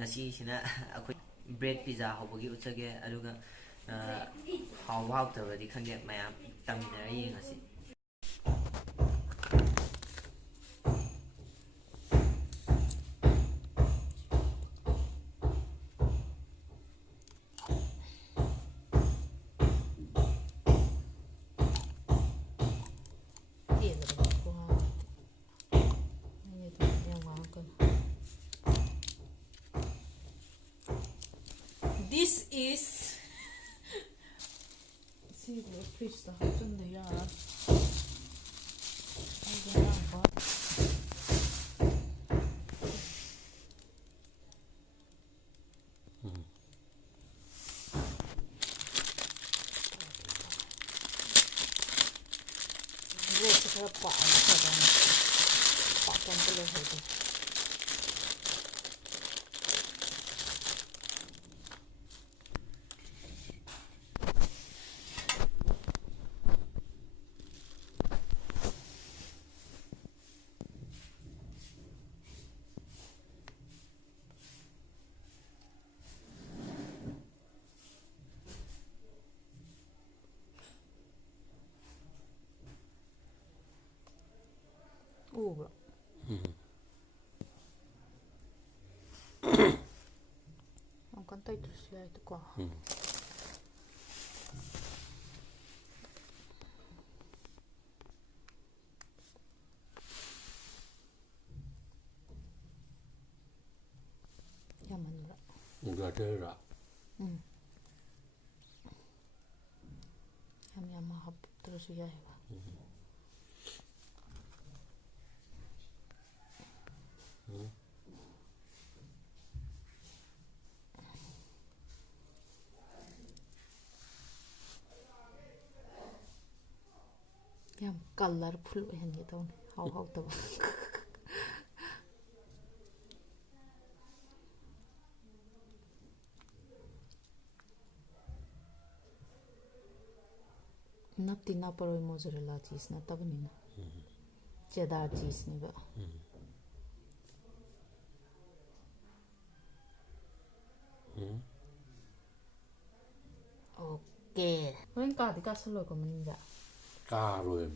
ꯉꯁꯤꯁꯤꯅ ꯑꯩꯈꯣꯏ bread pizza ꯍꯧꯕꯒꯤ ꯎꯠꯆꯒꯦ ꯑꯗꯨꯒ ꯍꯥꯎꯕ ꯍꯥꯎꯇꯕꯗꯤ ꯈꯪꯗꯦ ꯃꯌꯥꯝ ꯇꯝꯃꯤꯟꯅꯔ ꯌꯦꯡꯉꯁꯤ This is see the fish the hutun the yard. Over. I'm going to take this slide to go. Yamanra. Gatera. Yama hap terus ya. Yam colorful hen gitu. How to. Napti na paroi mozzarella cheese na tabani na. Cheddar cheese ni ba. Okay. Horen ka di ka salo ko maninja. Caro e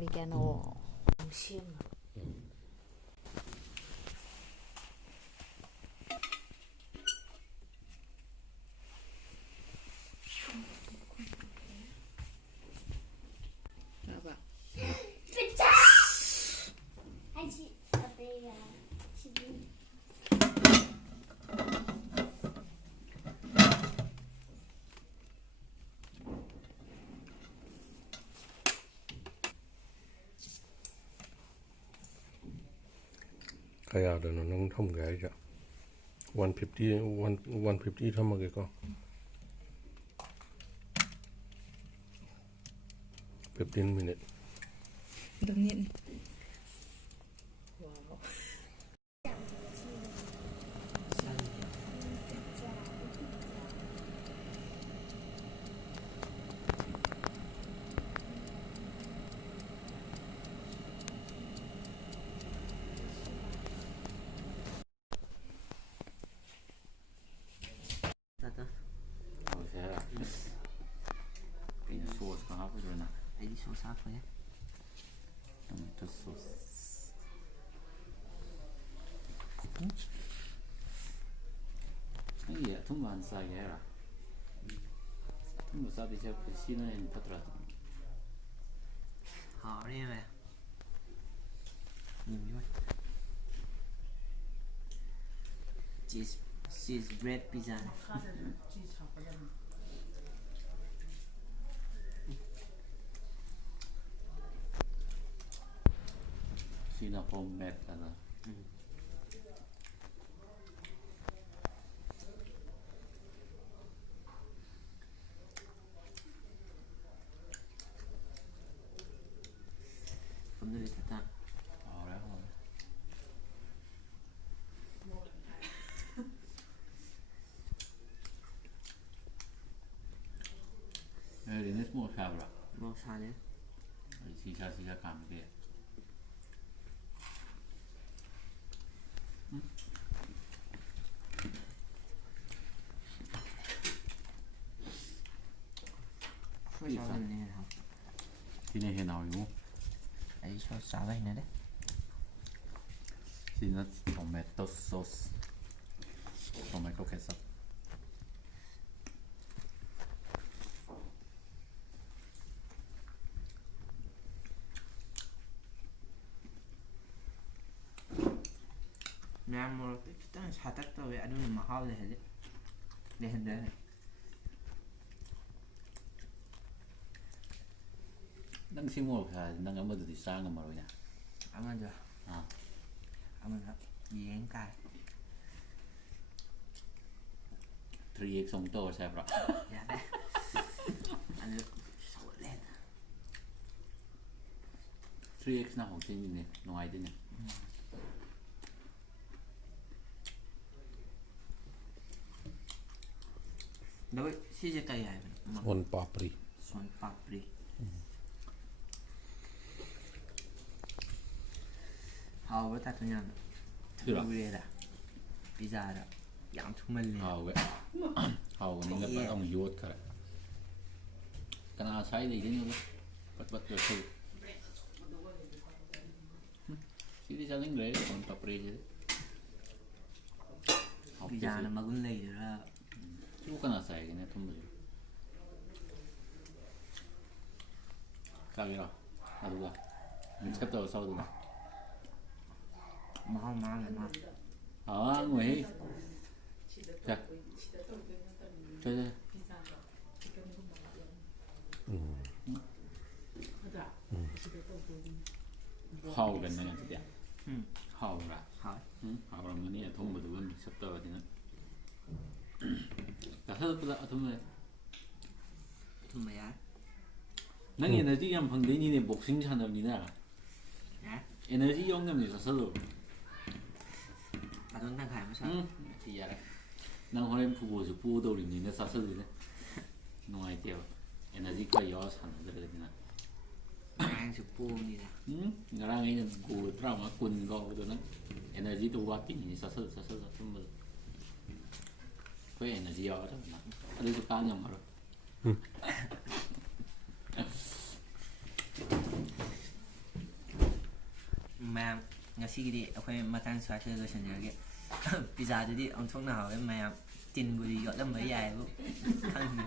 오리게노 심 봐봐 한시 어때요? 지금 가야 되는 능 탐가야죠 150 탐하게가 15 minutes 동님 와우 나도 보세요. 그냥 소스가 하고 그러나 아이디 소스 할 거야. 토마토 소스. 이게 돈 많이 싸게 해라. 돈 싸게 저 시는 터더라. 好嘞呗。cheese bread pizza 시나 홈메이드 하나. 오늘 됐다. 그래. 리네스 뭐 사브라. 뭐 사네? 시차 가면 돼. 사네. 디네 해 나오고. 아이 소스 싸가 있는데? 시나 토마토 소스. 토마토 케첩. 면 뭐 일단 사닥다 왜 아니면 뭐 하래 해. 네 근데 난 시모 사, 난 아무도 싸는 거 말이야. 아마도 아, 아마도 이행가 3x 2 사브라. 야 돼. 아니 소래. 3x 나 홍신이네. 농아이드네. 너 시제까지 해. 원 파프리 손 파프리. 하고 다 그냥 들어. 위에다 피자를 양통을 하고 하고 내가 딱 ông yuột cả. Cái nào sai thì cái như bật rồi thử. Chỉ đi sao đến đấy còn tập đi chứ. Học 피자는 먹은 레이더라. chú cái nào sai cái này không được. Sao vậy rồi? À đúng rồi. Mình xếp đầu sau được rồi. 뭐 마음에 막 Nguyễn. Dạ. Chơi. Hầu gần này chị ạ. Hầu là. hỏi Hầu là mình này thông một đứa mình sắp tới thì nó. Cả hơn là thông rồi. 좀 뭐야? 난 에너지 한 방대니네 복싱 산업이나. 야? 에너지 용량이 있어서. 아, 넌 가면서. Thì dạ. Năng hoa em phục vụ cho phụ đầu điểm nó sao sao rồi đấy. Ngoài tiêu energy có gió sản xuất được thế nào. ăn sụp buông Người ta nghĩ là cụ trao mà quần gọi rồi nó energy tu qua cái gì sao sao không được. Có energy gió đó mà. Ở đây cá nhầm rồi. ꯃꯌꯥꯝ ꯉꯁꯤꯒꯤꯗꯤ ꯑꯩꯈꯣꯏ ꯃꯇꯥꯡ ꯁ꯭ꯋꯥꯏꯁꯤꯗ ꯂꯣꯏꯁꯤꯟꯖꯔꯒꯦ ꯄꯤꯖꯥꯗꯨꯗꯤ ꯑꯣꯟꯊꯣꯛꯅ ꯍꯥꯎꯋꯦ ꯃꯌꯥꯝ ꯇꯤꯟꯕꯨꯗꯤ ꯌꯣꯠꯂꯝꯕ ꯌꯥꯏꯕꯨ ꯈꯪꯗꯦ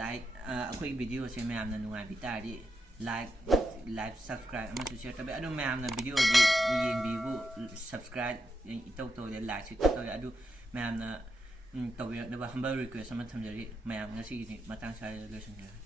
ꯂꯥꯏꯛ ꯑꯩꯈꯣꯏꯒꯤ ꯚꯤꯗꯤꯑꯣꯁꯦ ꯃꯌꯥꯝꯅ ꯅꯨꯡꯉꯥꯏꯕꯤ ꯇꯥꯔꯗꯤ ꯂꯥꯏꯛ ꯁꯕꯁꯀ꯭ꯔꯥꯏꯕ ꯑꯃꯁꯨ ꯁꯤꯌꯔ ꯇꯧꯕꯤ ꯑꯗꯨ ꯃꯌꯥꯝꯅ ꯚꯤꯗꯤꯑꯣꯗꯤ ꯌꯦꯡꯕꯤꯕꯨ ꯁꯕꯁꯀ꯭ꯔꯥꯏꯕ ꯏꯇꯧ ꯇꯧꯗꯦ ꯂꯥꯏꯛꯁꯨ ꯏꯇꯧ ꯇꯧꯗꯦ ꯑꯗꯨ ꯃꯌꯥꯝꯅ ꯇꯧꯕꯤꯔꯛꯅꯕ ꯍꯝꯕꯜ ꯔꯤꯀ꯭ꯋꯦꯁ ꯑꯃ ꯊꯝꯖꯔꯤ ꯃꯌꯥꯝ ꯉꯁꯤꯒꯤꯗꯤ ꯃꯇꯥꯡ ꯁ꯭ꯋꯥꯏꯗ ꯂꯣꯏꯁꯤꯟꯖꯔꯒꯦ